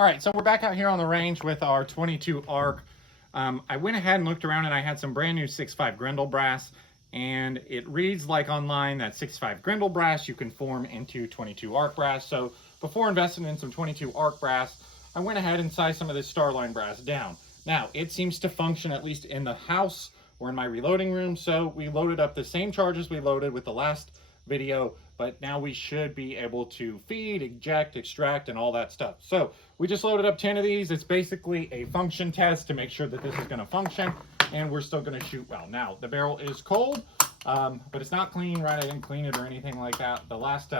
All right, so we're back out here on the range with our 22 arc. I went ahead and looked around and I had some brand new 6.5 Grendel brass, and it reads like online that 6.5 Grendel brass you can form into 22 arc brass. So before investing in some 22 arc brass, I went ahead and sized some of this Starline brass down. Now, it seems to function at least in the house or in my reloading room, so we loaded up the same charges we loaded with the last video, but now we should be able to feed, eject, extract, and all that stuff. So we just loaded up 10 of these. It's basically a function test to make sure that this is going to function, and we're still going to shoot well. Now, the barrel is cold, but it's not clean, right? I didn't clean it or anything like that. The last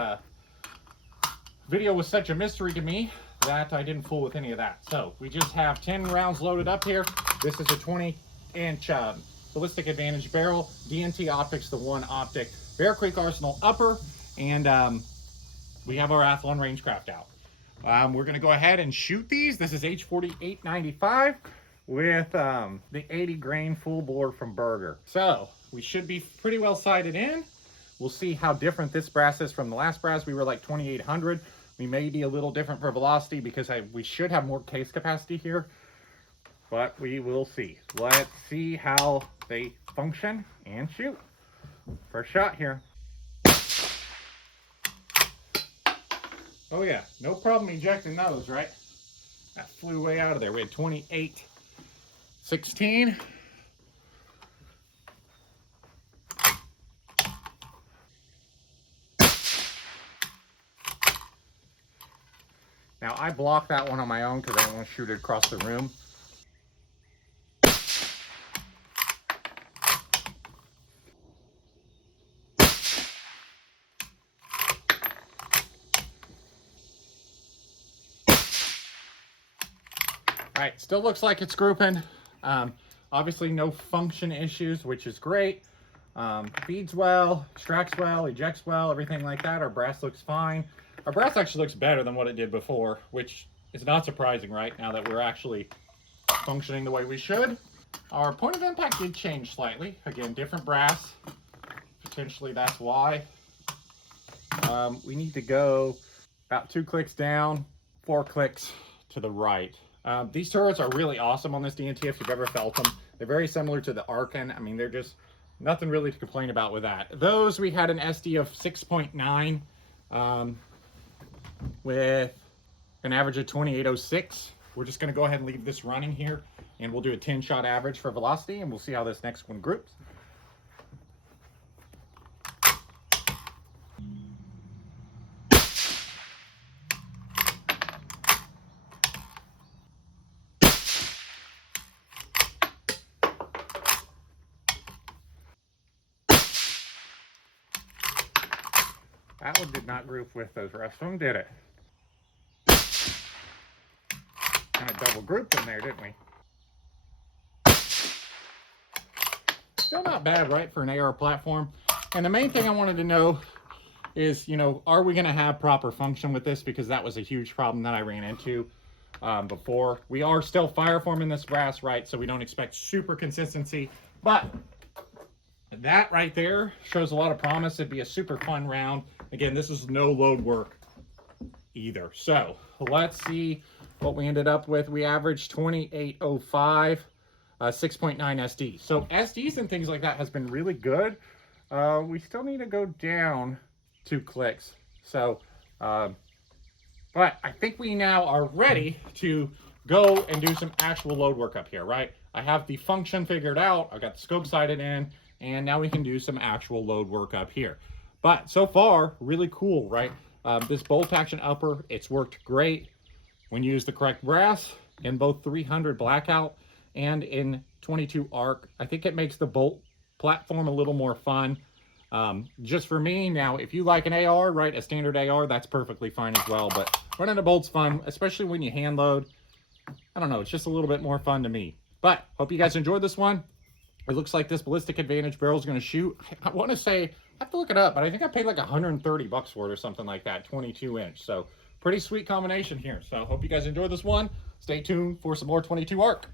video was such a mystery to me that I didn't fool with any of that. So we just have 10 rounds loaded up here. This is a 20-inch ballistic advantage barrel, DNT optics, the one optic, Bear Creek Arsenal upper, and we have our Athlon Rangecraft out. We're going to go ahead and shoot these. This is H4895 with the 80 grain full bore from Berger. So we should be pretty well sighted in. We'll see how different this brass is from the last brass. We were like 2800. We may be a little different for velocity because we should have more case capacity here, but we will see. Let's see how they function and shoot. First shot here. Oh yeah, no problem ejecting those, right? That flew way out of there. We had 28, 16. Now I blocked that one on my own because I don't want to shoot it across the room. All right, still looks like it's grouping. Obviously no function issues, which is great. Feeds well, extracts well, ejects well, everything like that. Our brass looks fine. Our brass actually looks better than what it did before, which is not surprising, right? Now that we're actually functioning the way we should. Our point of impact did change slightly. Again, different brass. Potentially that's why. We need to go about 2 clicks down, 4 clicks to the right. These turrets are really awesome on this DNT if you've ever felt them. They're very similar to the Arkan. I mean, they're just nothing really to complain about with that. Those, we had an SD of 6.9 with an average of 2806. We're just going to go ahead and leave this running here, and we'll do a 10-shot average for velocity, and we'll see how this next one groups. That one did not group with those rest of them, did it? Kind of double grouped them there, didn't we? Still not bad, right, for an AR platform. And the main thing I wanted to know is, you know, are we going to have proper function with this? Because that was a huge problem that I ran into before. We are still fireforming this brass, right? So we don't expect super consistency. But that right there shows a lot of promise. It'd be a super fun round. Again, this is no load work either. So let's see what we ended up with. We averaged 2805, 6.9 SD. So SDs and things like that has been really good. We still need to go down 2 clicks. So, but I think we now are ready to go and do some actual load work up here, right? I have the function figured out. I got the scope sighted in, and now we can do some actual load work up here. But so far, really cool, right? This bolt action upper, it's worked great when you use the correct brass in both 300 blackout and in 22 arc. I think it makes the bolt platform a little more fun. Just for me, now, if you like an AR, right, a standard AR, that's perfectly fine as well. But running a bolt's fun, especially when you hand load. I don't know, it's just a little bit more fun to me. But hope you guys enjoyed this one. It looks like this ballistic advantage barrel is going to shoot. I want to say, I have to look it up, but I think I paid like 130 bucks for it or something like that, 22 inch. So pretty sweet combination here. So hope you guys enjoyed this one. Stay tuned for some more 22 arc.